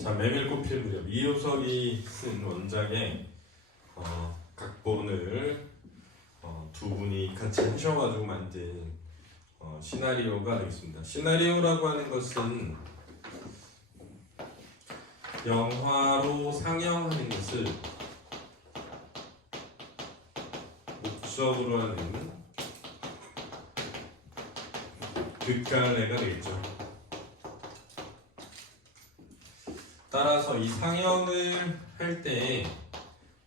자, 메밀꽃필 무렵 이효석이 쓴 원작의 각본을 두 분이 같이 하셔가지고 만든 시나리오가 되겠습니다. 시나리오라고 하는 것은 영화로 상영하는 것을 목적으로 하는 극갈래가 되겠죠. 따라서 이 상영을 할 때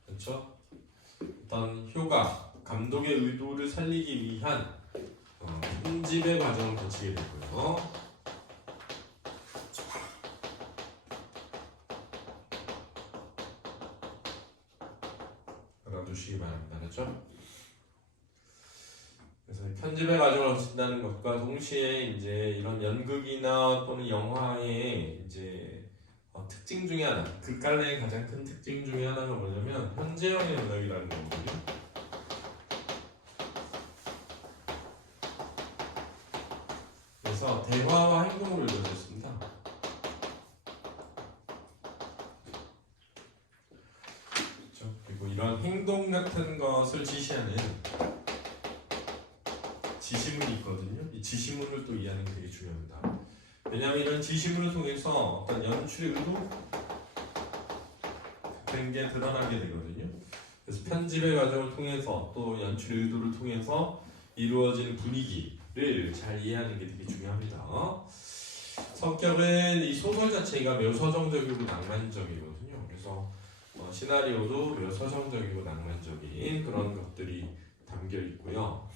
그렇죠? 어떤 효과, 감독의 의도를 살리기 위한 편집의 과정을 거치게 되고요. 알아두시기 바랍니다. 그렇죠? 그래서 편집의 과정을 거친다는 것과 동시에 이제 이런 연극이나 또는 영화의 이제 특징 중에 하나, 극갈래의 가장 큰 특징 중에 하나가 뭐냐면 현재형의 음악이라는 거거든요. 그래서 대화와 행동으로 이루어져 있습니다. 그렇죠? 그리고 이런 행동 같은 것을 지시하는 지시문이 있거든요. 이 지시문을 또 이해하는 게 되게 중요합니다. 왜냐하면 이런 지시문을 통해서 어떤 연출의 의도 같은 게 드러나게 되거든요. 그래서 편집의 과정을 통해서 또 연출의 의도를 통해서 이루어지는 분위기를 잘 이해하는 게 되게 중요합니다. 성격은 이 소설 자체가 매우 서정적이고 낭만적이거든요. 그래서 시나리오도 매우 서정적이고 낭만적인 그런 것들이 담겨 있고요.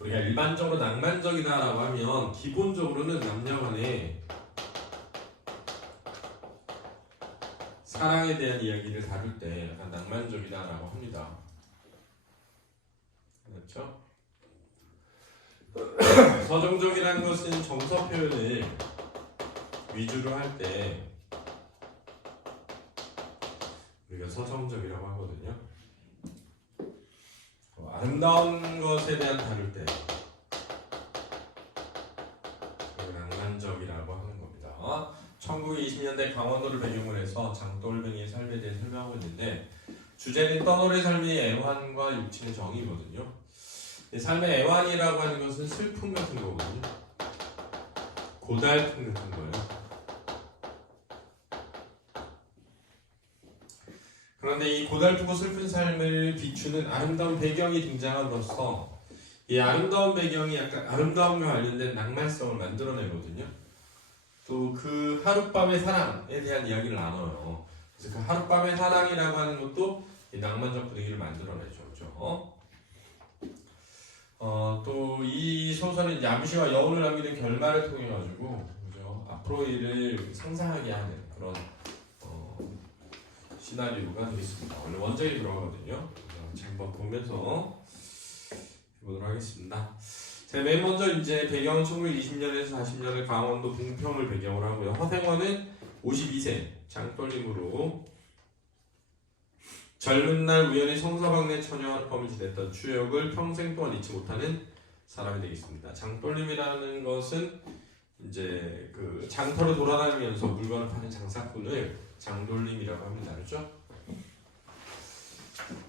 우리가 일반적으로 낭만적이다라고 하면 기본적으로는 남녀간의 사랑에 대한 이야기를 다룰 때 약간 낭만적이다라고 합니다. 그렇죠? 서정적이라는 것은 정서 표현을 위주로 할 때 우리가 서정적이라고 하거든요. 아름다운 것에 대한 다룰 때 낭만적이라고 하는 겁니다. 1920년대 강원도를 배경으로 해서 장돌뱅이의 삶에 대해 설명하고 있는데 주제는 떠돌의 삶의 애환과 육친의 정이거든요. 삶의 애환이라고 하는 것은 슬픔 같은 거거든요. 고달픔 같은 거예요. 그런데 이 고달프고 슬픈 삶을 비추는 아름다운 배경이 등장함으로써 이 아름다운 배경이 약간 아름다움과 관련된 낭만성을 만들어내거든요. 또 그 하룻밤의 사랑에 대한 이야기를 나눠요. 그래서 그 하룻밤의 사랑이라고 하는 것도 이 낭만적 분위기를 만들어내죠. 그렇죠? 또 이 소설은 야무시와 여운을 남기는 결말을 통해 가지고 그죠? 앞으로 일을 상상하게 하는 그런 시나리오가 되겠습니다. 원래 원작이 들어가거든요. 한번 보면서 해보도록 하겠습니다. 자, 맨 먼저 이제 배경은 1920년에서 40년의 강원도 봉평을 배경으로 하고요. 허생원은 52세 장떨림으로 젊은 날 우연히 성서방네 처녀와 범을 지냈던 추억을 평생 동안 잊지 못하는 사람이 되겠습니다. 장떨림이라는 것은 이제 그 장터를 돌아다니면서 물건을 파는 장사꾼을 장돌림이라고 합니다. 그렇죠?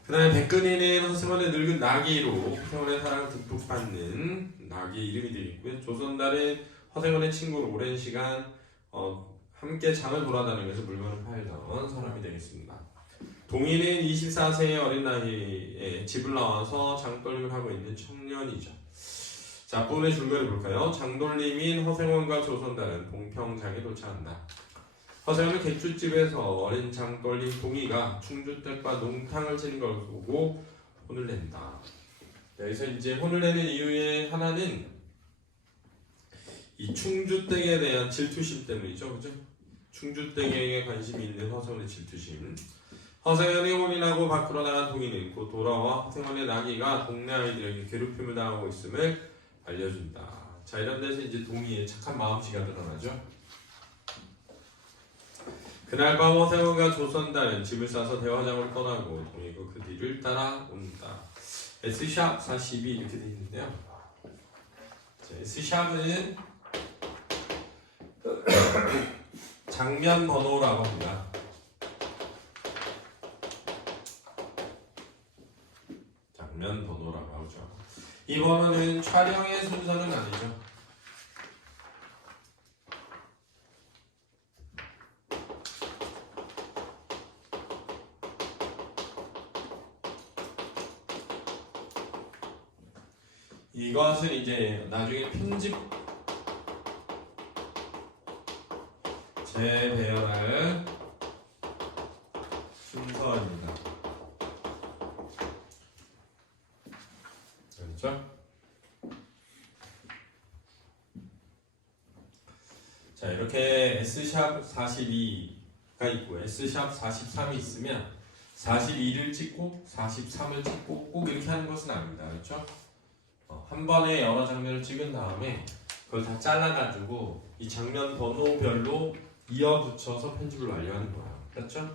그 다음에 백근이는 허생원의 늙은 나귀로 허생원의 사랑을 듬뿍 받는 나귀의 이름이 되겠고요. 조선달은 허생원의 친구로 오랜 시간 함께 장을 돌아다니면서 물건을 팔던 사람이 되겠습니다. 동희는 24세의 어린 나이에 집을 나와서 장돌림을 하고 있는 청년이죠. 자, 본의 줄거리 볼까요? 장돌림인 허생원과 조선달은 봉평장에 도착한다. 허생원은 객주집에서 어린 장떨림 동희가 충주댁과 농탕을 치는 걸 보고 혼을 낸다. 여기서 이제 혼을 내는 이유의 하나는 이 충주댁에 대한 질투심 때문이죠. 그죠? 충주댁에 관심이 있는 허생원의 질투심. 허생원이 혼이 나고 밖으로 나간 동희는 곧 돌아와 허생원의 나귀가 동네 아이들에게 괴롭힘을 당하고 있음을 알려준다. 자, 이런 데서 이제 동희의 착한 마음씨가 드러나죠. 그날 밤 허생원과 조선달은 집을 싸서 대화장으로 떠나고 동희가 그 뒤를 따라온다. S샵 42 이렇게 되어 있는데요. 자, S샵은 장면 번호라고 합니다. 장면 번호라고 하죠. 이 번호는 촬영의 순서는 아니죠. 이것은 이제 나중에 편집 재배열할 순서입니다. 그렇죠? 자, 이렇게 S샵 42가 있고 S샵 43이 있으면 42를 찍고 43을 찍고 꼭 이렇게 하는 것은 아닙니다. 그렇죠? 한 번에 여러 장면을 찍은 다음에 그걸 다 잘라가지고 이 장면 번호별로 이어붙여서 편집을 완료하는 거야. 그렇죠?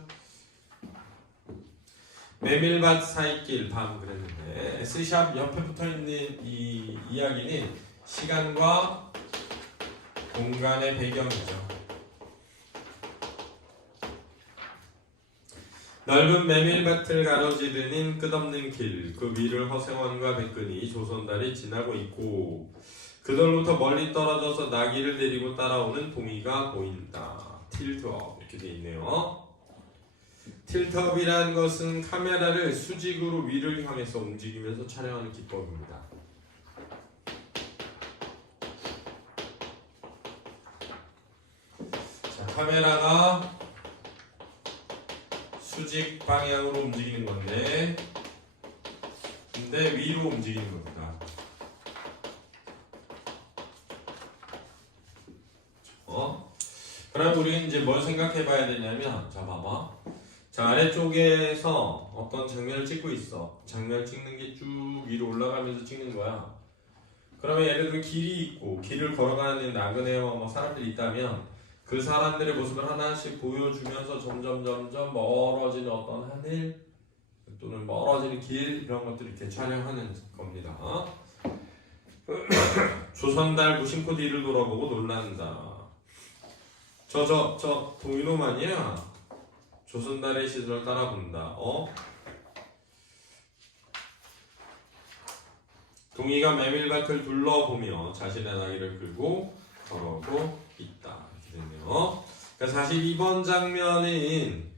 메밀밭 사이길 밤 그랬는데 S샵 옆에 붙어있는 이 이야기는 시간과 공간의 배경이죠. 넓은 메밀밭을 가로지르는 끝없는 길, 그 위를 허생원과 백근이 조선달이 지나고 있고 그들로부터 멀리 떨어져서 나귀를 데리고 따라오는 동이가 보인다. 틸트업 이렇게 돼 있네요. 틸트업이라는 것은 카메라를 수직으로 위를 향해서 움직이면서 촬영하는 기법입니다. 자, 카메라가 수직 방향으로 움직이는 건데 근데 위로 움직이는 겁니다. 그럼 우리는 이제 뭘 생각해 봐야 되냐면 자 봐봐. 자 아래쪽에서 어떤 장면을 찍고 있어. 장면을 찍는 게 쭉 위로 올라가면서 찍는 거야. 그러면 예를 들어 길이 있고 길을 걸어가는 나그네와 뭐 사람들이 있다면 그 사람들의 모습을 하나씩 보여주면서 점점 멀어지는 어떤 하늘 또는 멀어지는 길 이런 것들을 이렇게 촬영하는 겁니다. 조선달 무심코 뒤를 돌아보고 놀란다. 저 동이놈 아니야? 조선달의 시선을 따라본다. 동이가 메밀밭을 둘러보며 자신의 나귀를 끌고 걸어오고 있다. 이렇게 됐네요. 그러니까 42번 장면은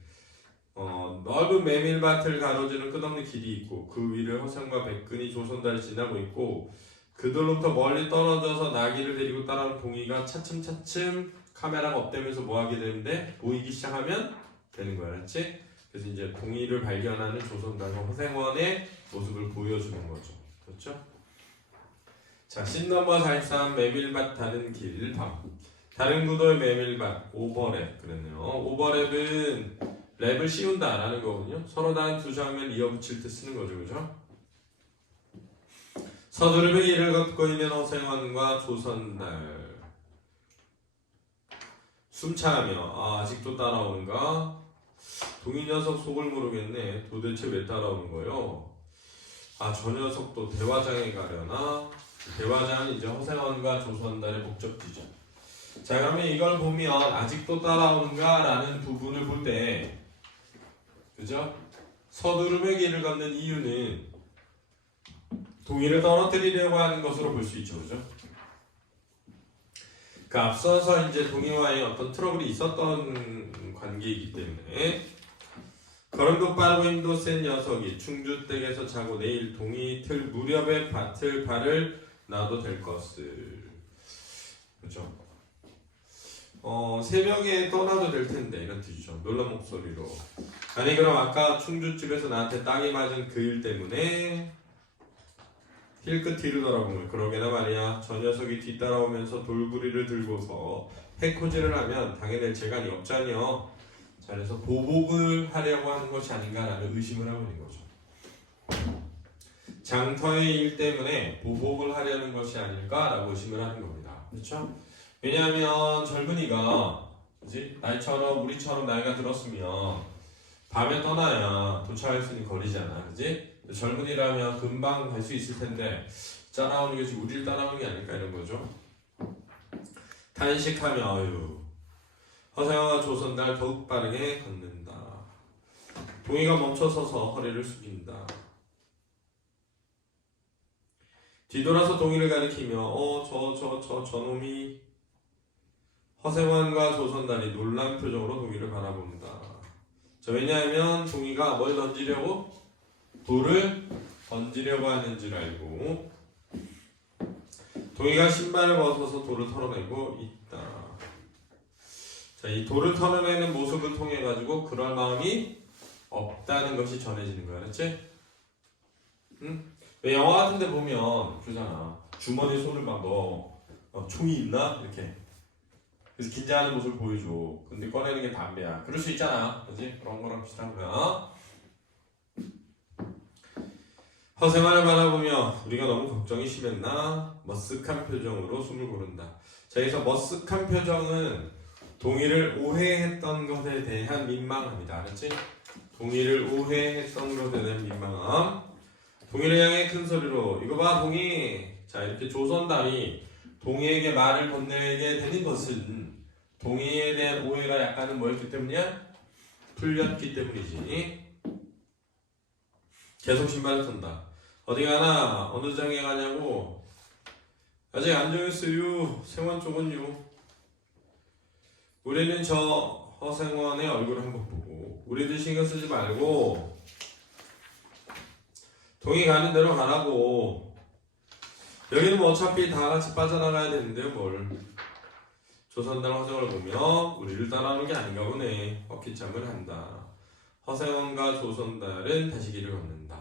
넓은 메밀밭을 가로지르는 끝없는 길이 있고 그 위를 허생과 백근이 조선달이 지나고 있고 그들로부터 멀리 떨어져서 나귀를 데리고 따라오는 동이가 차츰 카메라가 업되면서 뭐하게 되는데 보이기 시작하면 되는 거야. 그렇지? 그래서 이제 동이를 발견하는 조선달과 허생원의 모습을 보여주는 거죠. 그렇죠? 자, 씬 넘버 43 메밀밭 다른 길 밤. 다른 구도의 메밀밭 오버랩 그랬네요. 오버랩은 랩을 씌운다 라는 거거든요. 서로 다른 두 장면을 이어붙일 때 쓰는 거죠. 그죠? 서두르며 길을 걷고 있는 허생원과 조선달 숨차하며 아직도 따라오는가? 동이 녀석 속을 모르겠네. 도대체 왜 따라오는 거요? 저 녀석도 대화장에 가려나? 대화장은 이제 허생원과 조선달의 목적지죠. 자 그러면 이걸 보면 아직도 따라오는가? 라는 부분을 볼 때 그죠? 서두르며 길을 걷는 이유는 동이를 떨어뜨리려고 하는 것으로 볼 수 있죠. 그죠? 그 앞서서 이제 동이와의 어떤 트러블이 있었던 관계이기 때문에 걸음도 빠르고 힘도 센 녀석이 충주댁에서 자고 내일 동이 틀 무렵에 밭을 발을 놔도 될 것을 그죠? 새벽에 떠나도 될 텐데 이런 뜻이죠. 놀란 목소리로 아니 그럼 아까 충주집에서 나한테 딱이 맞은 그 일 때문에 힐끗 뒤를 돌아보면 그러게나 말이야. 저 녀석이 뒤따라오면서 돌부리를 들고서 해코지를 하면 당해낼 재간이 없잖여. 자 그래서 보복을 하려고 하는 것이 아닌가라는 의심을 하고 있는 거죠. 장터의 일 때문에 보복을 하려는 것이 아닐까라고 의심을 하는 겁니다. 그렇죠? 왜냐하면 젊은이가 그치? 우리처럼 나이가 들었으면 밤에 떠나야 도착할 수 있는 거리잖아. 그치? 젊은이라면 금방 갈 수 있을 텐데 따라오는 게 지금 우리를 따라오는 게 아닐까 이런 거죠. 탄식하며 허생원과 조선달 더욱 빠르게 걷는다. 동이가 멈춰서서 허리를 숙인다. 뒤돌아서 동이를 가리키며 저놈이 허생원과 조선달이 놀란 표정으로 동이를 바라본다. 왜냐하면 동이가 뭘 던지려고? 돌을 던지려고 하는 줄 알고 동이가 신발을 벗어서 돌을 털어내고 있다. 자, 이 돌을 털어내는 모습을 통해 가지고 그럴 마음이 없다는 것이 전해지는 거야, 그렇지? 응? 왜 영화 같은데 보면 그러잖아. 주머니에 손을 막 넣어. 총이 있나? 이렇게. 그래서 긴장하는 모습을 보여줘. 근데 꺼내는 게 담배야. 그럴 수 있잖아, 그렇지? 그런 거랑 비슷한 거야. 허생원을 바라보며 우리가 너무 걱정이 심했나? 머쓱한 표정으로 숨을 고른다. 자, 여기서 머쓱한 표정은 동의를 오해했던 것에 대한 민망함이다. 그렇지? 동의를 오해했던 것에 대한 민망함. 동의를 향해 큰 소리로 이거 봐 동의. 자, 이렇게 조선달이 동의에게 말을 건네게 되는 것은 동의에 대한 오해가 약간은 뭐였기 때문이야? 풀렸기 때문이지. 계속 신발을 턴다. 어디 가나? 어느 장에 가냐고? 아직 안 정했어요. 생원 쪽은요. 우리는 저 허생원의 얼굴을 한번 보고 우리들 신경 쓰지 말고 동이 가는 대로 가라고. 여기는 뭐 어차피 다 같이 빠져나가야 되는데요 뭘. 조선달 허생원을 보며 우리를 따라오는 게 아닌가 보네. 헛기참을 한다. 허생원과 조선달은 다시 길을 걷는다.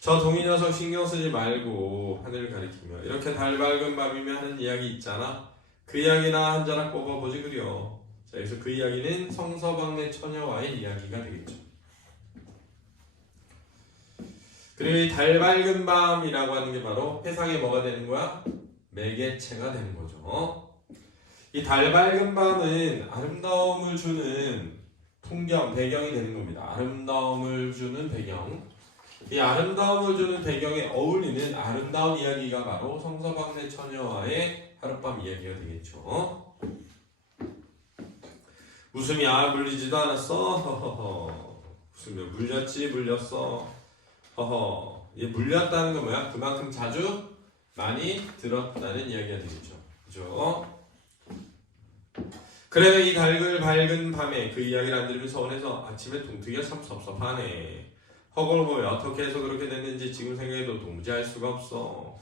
저 동이 녀석 신경 쓰지 말고 하늘을 가리키며 이렇게 달 밝은 밤이면 하는 이야기 있잖아. 그 이야기나 한 자락 뽑아보지 그려. 자, 그래서 그 이야기는 성서방네 처녀와의 이야기가 되겠죠. 그리고 이 달 밝은 밤이라고 하는 게 바로 해상에 뭐가 되는 거야? 매개체가 되는 거죠. 이 달 밝은 밤은 아름다움을 주는 풍경, 배경이 되는 겁니다. 아름다움을 주는 배경. 이 아름다움을 주는 배경에 어울리는 아름다운 이야기가 바로 성서방네 처녀와의 하룻밤 이야기가 되겠죠. 웃음이 물리지도 않았어. 허허허. 웃으며 물렸지 물렸어. 허허. 이 물렸다는 건 뭐야? 그만큼 자주 많이 들었다는 이야기가 되겠죠. 그죠? 그래 이 밝은 밤에 그 이야기를 안 들으면 서운해서 아침에 동트기가 참 섭섭하네. 허공을 보며 어떻게 해서 그렇게 됐는지 지금 생각해도 도무지 알 수가 없어.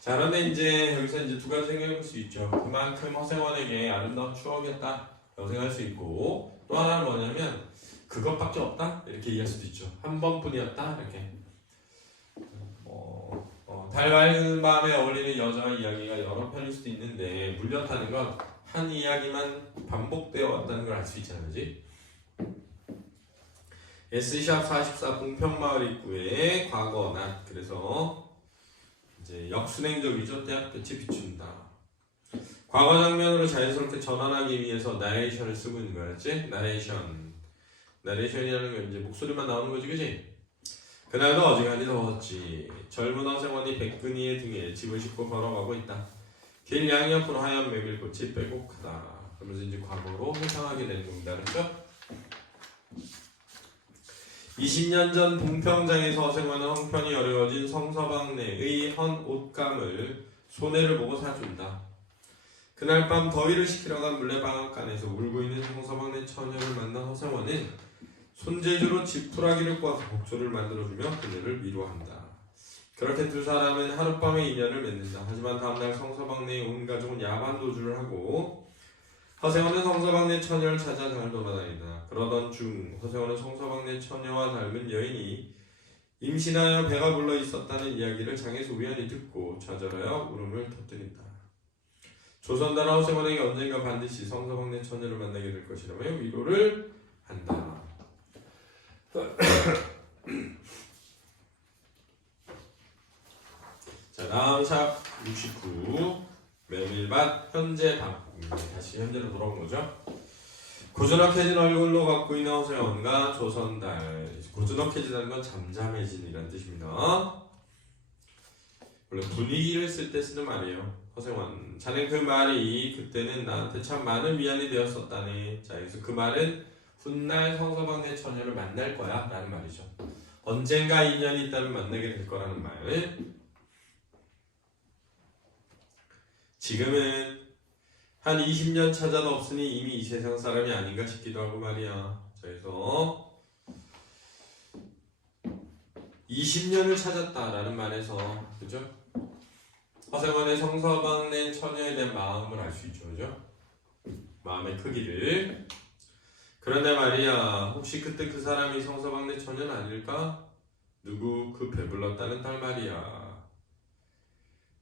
자, 그런데 이제 여기서 이제 두 가지 생각해 볼 수 있죠. 그만큼 허생원에게 아름다운 추억이었다 라고 생각할 수 있고, 또 하나는 뭐냐면 그것밖에 없다 이렇게 이해할 수도 있죠. 한 번뿐이었다 이렇게. 달 밝은 밤에 어울리는 여자의 이야기가 여러 편일 수도 있는데 물렸다는 건 한 이야기만 반복되어 왔다는 걸 알 수 있잖아, 그지? S샵 44 공평마을 입구에 과거 낮. 그래서 이제 역순행적이죠. 때학볕이 비춘다. 과거 장면으로 자연스럽게 전환하기 위해서 나레이션을 쓰고 있는 거였지? 나레이션이라는 건 이제 목소리만 나오는 거지, 그지? 그날도 어지간히 더웠지. 젊은 허생원이 백근이의 등에 집을 싣고 걸어가고 있다. 길 양옆으로 하얀 메밀꽃이 빼곡하다. 그러면서 이제 과거로 회상하게 되는 겁니다. 그렇죠? 20년 전 봉평장에서 허생원은 형편이 어려워진 성서방네의 헌 옷감을 손해를 보고 사준다. 그날 밤 더위를 식히러 간 물레방앗간에서 울고 있는 성서방네 처녀를 만난 허생원은 손재주로 지푸라기를 꽈서 복조를 만들어주며 그녀를 위로한다. 그렇게 두 사람은 하룻밤의 인연을 맺는다. 하지만 다음날 성서방네의 온 가족은 야반도주를 하고 허생원은 성서방네 처녀를 찾아 잘 돌아다니다. 그러던 중 허생원은 성서방네 처녀와 닮은 여인이 임신하여 배가 불러 있었다는 이야기를 장에서 우연히 듣고 좌절하여 울음을 터뜨린다. 조선달아 허생원에게 언젠가 반드시 성서방네 처녀를 만나게 될 것이라며 위로를 한다. 자, 다음 샵 69 메밀밭 현재 밤. 다시 현재로 돌아온 거죠. 고즈넉해진 얼굴로 갖고 있는 허생원과 조선달. 고즈넉해지다는 건 잠잠해진이라는 뜻입니다. 원래 분위기를 쓸 때 쓰는 말이에요. 허생원, 자넨 그 말이 그때는 나한테 참 많은 위안이 되었었다네. 자, 여기서 그 말은 훗날 성서방 내 처녀를 만날 거야 라는 말이죠. 언젠가 인연이 있다면 만나게 될 거라는 말. 지금은 한 20년 찾아도 없으니 이미 이 세상 사람이 아닌가 싶기도 하고 말이야. 그래서 20년을 찾았다라는 말에서, 그죠? 허생원의 성서방 내 처녀에 대한 마음을 알 수 있죠, 그죠? 마음의 크기를. 그런데 말이야, 혹시 그때 그 사람이 성서방 내 처녀는 아닐까? 누구? 그 배불렀다는 딸 말이야.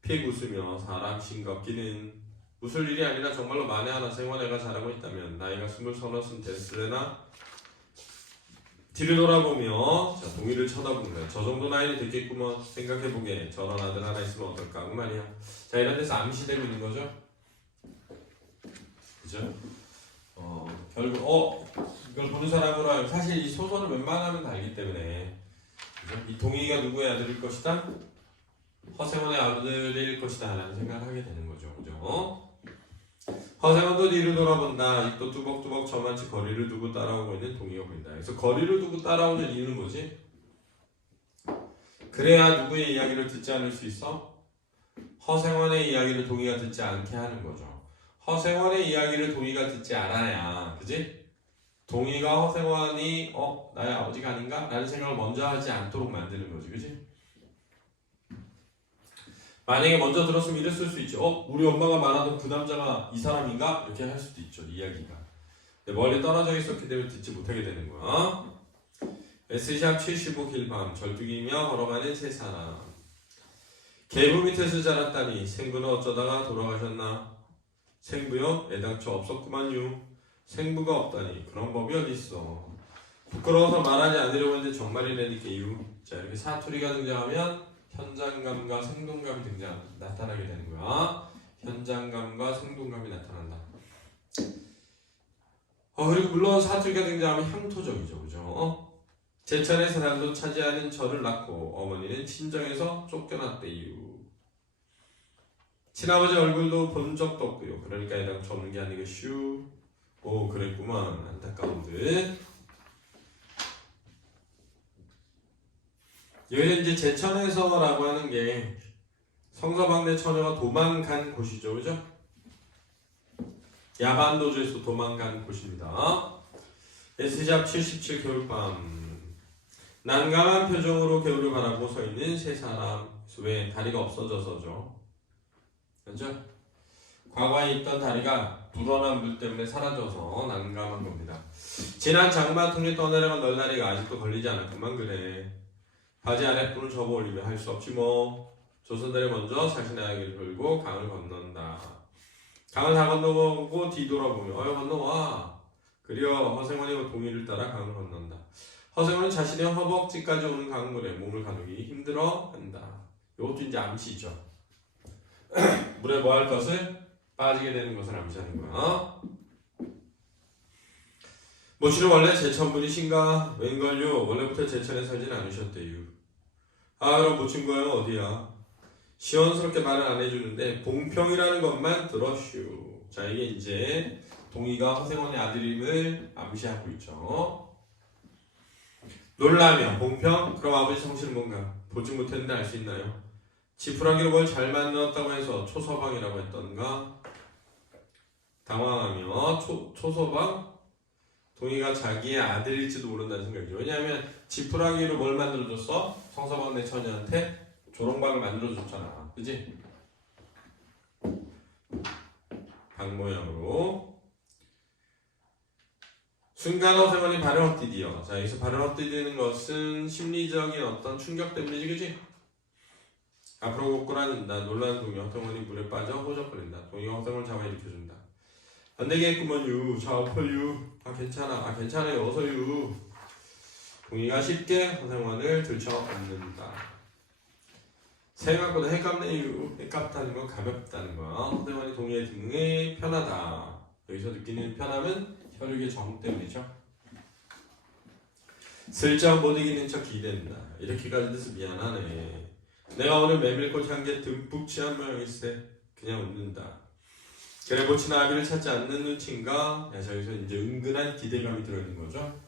픽 웃으며 사람 싱겁기는. 웃을 일이 아니라 정말로 만에 하나 생원애가 잘하고 있다면 나이가 20, 30은 됐으려나? 뒤를 돌아보며 자, 동희를 쳐다보는 거야. 저 정도 나이는 됐겠구먼. 생각해보게. 저런 아들 하나 있으면 어떨까? 그 말이야. 자, 이런 데서 암시되고 있는 거죠. 그죠? 결국 이걸 보는 사람으로 사실 이 소설을 웬만하면 다 알기 때문에, 그죠? 이 동희가 누구의 아들일 것이다? 허생원의 아들일 것이다 라는 생각을 하게 되는 거죠. 그죠? 허생원도 뒤를 돌아본다. 아직도 뚜벅뚜벅 저만치 거리를 두고 따라오고 있는 동희가 보인다. 그래서 거리를 두고 따라오는 이유는 뭐지? 그래야 누구의 이야기를 듣지 않을 수 있어? 허생원의 이야기를 동희가 듣지 않게 하는 거죠. 허생원의 이야기를 동희가 듣지 않아야, 그지? 동희가 허생원이 나의 아버지가 아닌가? 라는 생각을 먼저 하지 않도록 만드는 거지, 그지? 만약에 먼저 들었으면 이랬을 수 있죠. 우리 엄마가 말하던 그 남자가 이 사람인가? 이렇게 할 수도 있죠, 이야기가. 멀리 떨어져 있었기 때문에 듣지 못하게 되는 거야. S샵 75 길밤, 절뚝이며 걸어가는 세 사람. 계부 밑에서 자랐다니 생부는 어쩌다가 돌아가셨나? 생부요? 애당초 없었구만요. 생부가 없다니 그런 법이 어딨어. 부끄러워서 말하지 않으려고 했는데 정말이라니까요. 자, 이렇게 사투리가 등장하면 현장감과 생동감이 나타나게 되는 거야. 현장감과 생동감이 나타난다. 그리고 물론 사투리가 등장하면 향토적이죠, 그죠? 제천의 사람도 차지하는 저를 낳고 어머니는 친정에서 쫓겨났대요. 친아버지 얼굴도 본 적도 없고요. 그러니까 애당초 없는 게 아니겠슈. 오, 그랬구만. 안타까운 듯. 여기는 이제 제천에서라고 하는 게 성서방내 처녀가 도망간 곳이죠, 그죠? 야반도주에서 도망간 곳입니다. S샵 77 겨울밤. 난감한 표정으로 겨울을 바라보고 서 있는 세 사람. 왜? 다리가 없어져서죠. 그죠? 과거에 있던 다리가 불어난 물 때문에 사라져서 난감한 겁니다. 지난 장마통에 떠내려간 널다리가 아직도 걸리지 않았구만 그래. 바지 아랫부를 접어 올리며 할 수 없지 뭐. 조선들이 먼저 자신의 아기를 걸고 강을 건넌다. 강을 다 건너고 뒤돌아보며 건너와. 그리어 허생원이 동이를 따라 강을 건넌다. 허생원은 자신의 허벅지까지 오는 강물에 몸을 가누기 힘들어 한다. 이것도 이제 암시죠. 물에 뭐 할 것을? 빠지게 되는 것을 암시하는 거야. 모씨는 원래 제천분이신가? 웬걸요? 원래부터 제천에 살진 않으셨대요. 그럼 모친구는 어디야? 시원스럽게 말을 안 해주는데 봉평이라는 것만 들었슈. 자, 이게 이제 동희가 허생원의 아들임을 암시하고 있죠. 놀라며 봉평? 그럼 아버지 성실은 뭔가? 보지 못했는데 알 수 있나요? 지푸라기로 뭘 잘 만들었다고 해서 초서방이라고 했던가? 당황하며 초서방? 동희가 자기의 아들일지도 모른다는 생각이죠. 왜냐하면 지푸라기로 뭘 만들어줬어? 성서방 내 처녀한테 조롱박을 만들어줬잖아. 그지? 박 모양으로. 순간 허생원이 발을 헛디디어. 자, 여기서 발을 헛디디는 것은 심리적인 어떤 충격 때문이지, 그지? 앞으로 곧고라진다. 놀라는 동희 허생원이 물에 빠져 호적거린다. 동희가 허생원을 잡아 일으켜준다. 안 되겠구먼유. 자, 엎어유. 괜찮아. 괜찮아요. 어서유. 동희가 쉽게 허생원을 들쳐엎는다. 생각보다 헷갈네요. 헷갈다는 건 가볍다는 거야. 허생원이 동희의 등에 편하다. 여기서 느끼는 편함은 혈육의 정 때문이죠. 슬쩍 못 이기는 척 기댄다. 이렇게까지 돼서 미안하네. 내가 오늘 메밀꽃 향기에 듬뿍 취한 모양일세. 그냥 웃는다. 그래 모친 아비를 찾지 않는 눈치인가? 야, 저기서 이제 은근한 기대감이 들어있는 거죠.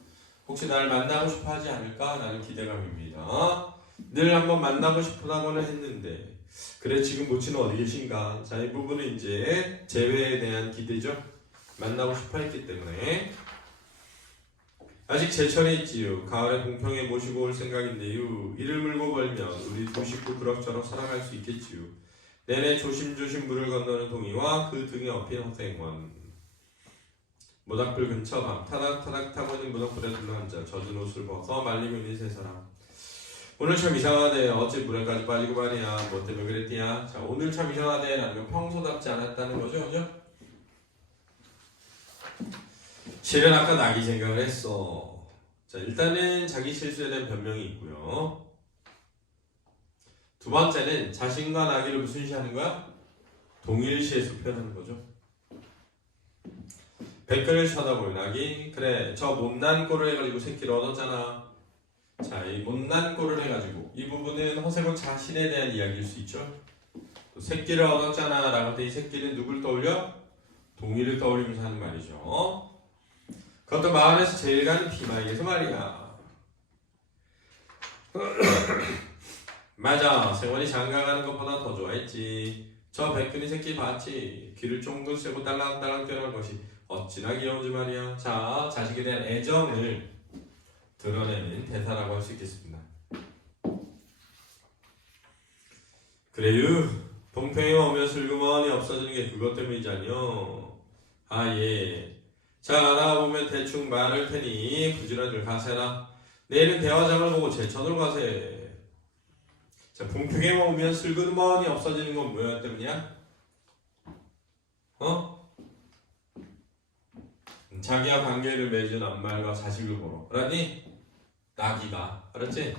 혹시 나를 만나고 싶어 하지 않을까? 라는 기대감입니다. 늘 한번 만나고 싶다고는 했는데 그래 지금 모친은 어디 계신가? 자, 이 부분은 이제 재회에 대한 기대죠. 만나고 싶어 했기 때문에 아직 제철에 있지요. 가을에 공평에 모시고 올 생각인데요. 이를 물고 걸면 우리 두 식구 그럭저럭 살아갈 수 있겠지요. 내내 조심조심 물을 건너는 동이와 그 등에 업힌 허생원. 모닥불 근처 밤 타닥타닥 타고 있는 모닥불에 둘러앉아 젖은 옷을 벗어 말리고 있는 세 사람. 오늘 참 이상하네. 어째 물에까지 빠지고 말이야. 뭐 때문에 그랬디야? 자, 오늘 참 이상하네. 라는 건 평소답지 않았다는 거죠, 그죠? 실은 아까 낙이 생각을 했어. 자, 일단은 자기 실수에 대한 변명이 있고요. 두 번째는 자신과 낙이를 무슨 시하는 거야? 동일시에서 표현하는 거죠. 백근을 쳐다보는 낙이 그래 저 못난 꼴을 해가지고 새끼를 얻었잖아. 자, 이 못난 꼴을 해가지고 이 부분은 허세곤 자신에 대한 이야기일 수 있죠. 또 새끼를 얻었잖아 라고 할 때 이 새끼는 누굴 떠올려? 동의를 떠올리면서 하는 말이죠. 그것도 마을에서 제일 가는 피마에게서 말이야. 맞아, 세원이 장가가는 것보다 더 좋아했지. 저 백근이 새끼 봤지? 귀를 쫑긋 세고 딸랑딸랑 뛰어난 것이 어찌나 귀여운지 말이야. 자, 자식에 대한 애정을 드러내는 대사라고 할 수 있겠습니다. 그래요. 동평에 오면 슬그머니 없어지는 게 그것 때문이잖여. 아, 예. 자, 나와보면 대충 말할 테니 부지런히 가세라. 내일은 대화장을 보고 제천으로 가세. 자, 봉평에 오면 슬그머니 없어지는 건 뭐야 때문이야? 자기와 관계를 맺은 엄마가 자식을 보러. 그러니 나기가. 알았지?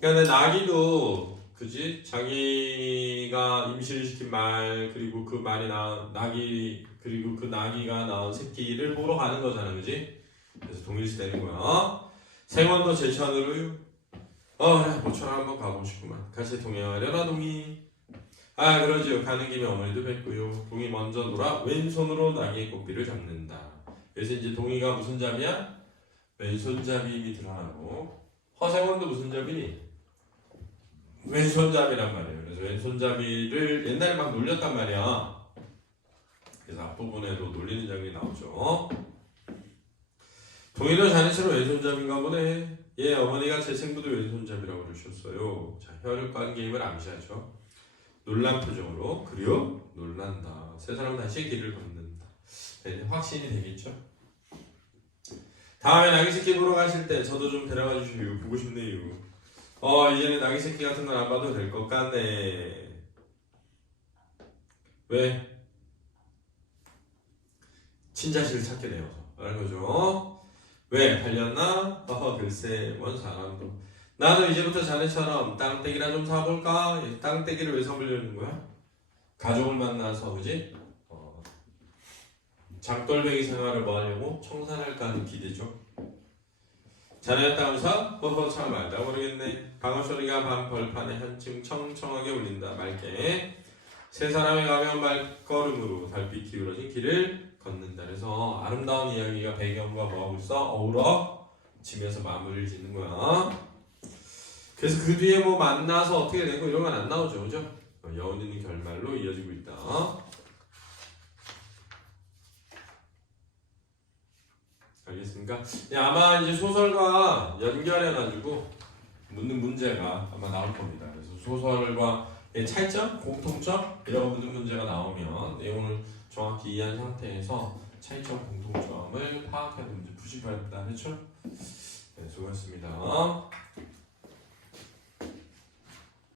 그러니까 나기도 그지? 자기가 임신을 시킨 말 그리고 그 말이 나기 그리고 그 나기가 낳은 새끼를 보러 가는 거잖아, 그지? 그래서 동일시 되는 거야. 생원도 제천으로요. 그래 모처럼 한번 가보고 싶구만. 같이 동행하려나 동이? 아 그러지요. 가는 김에 어머니도 뵙고요. 동이 먼저 놀아 왼손으로 나귀의 꼬피를 잡는다. 그래서 이제 동이가 무슨 잡이야? 왼손잡이임이 드러나고 허생원도 무슨 잡이니? 왼손잡이란 말이에요. 그래서 왼손잡이를 옛날에 막 놀렸단 말이야. 그래서 앞부분에도 놀리는 장면이 나오죠. 동이도 자네처럼 왼손잡이인가 보네. 예, 어머니가 제 생부도 왼손잡이라고 그러셨어요. 자, 혈육관 게임을 암시하죠. 놀란 표정으로. 그래요? 놀란다. 세 사람 다시 길을 걷는다. 네, 확신이 되겠죠? 다음에 나귀 새끼 보러 가실 때 저도 좀 데려가 주시고 보고 싶네요. 이제는 나귀 새끼 같은 건 안 봐도 될 것 같네. 왜? 친자식을 찾게 되어서. 라는 거죠. 왜? 팔렸나? 글쎄, 뭔 사람도. 나도 이제부터 자네처럼 땅떼기나 좀 사볼까? 땅떼기를 왜 사보려는 거야? 가족을 만나서, 그지? 장돌뱅이 생활을 뭐 하려고? 청산할까 하는 기대죠. 자네였다면서? 참 알다 모르겠네. 방울소리가 밤 벌판에 한층 청청하게 울린다. 맑게. 세 사람의 가벼운 발걸음으로 달빛 기울어진 길을 걷는다. 그래서 아름다운 이야기가 배경과 뭐하고 있어? 어우러지면서 마무리를 짓는 거야. 그래서 그 뒤에 뭐 만나서 어떻게 되고 이런 건 안 나오죠, 그죠? 여운 있는 결말로 이어지고 있다. 알겠습니까? 아마 이제 소설과 연결해가지고 묻는 문제가 아마 나올 겁니다. 그래서 소설과의 차이점, 공통점 이런 묻는 문제가 나오면 내용을 정확히 이해한 상태에서 차이점, 공통점을 파악해야 문제 푸시기 바랍니다. 그렇죠? 네, 수고하셨습니다.